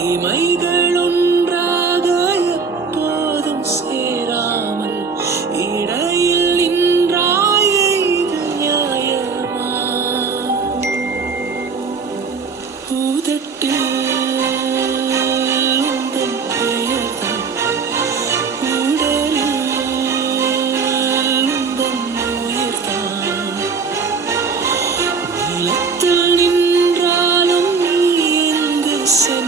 இமைகள் ஒன்றாக எப்போதும் சேராமல் இடையில் நின்றாயே இது நியாயமா? பூதட்டில் உந்தன் பெயர்தான், உடலில் உந்தன் உயிர்தான். நிலத்தில் நின்றாலும் நீ எங்கு சென்றாலும்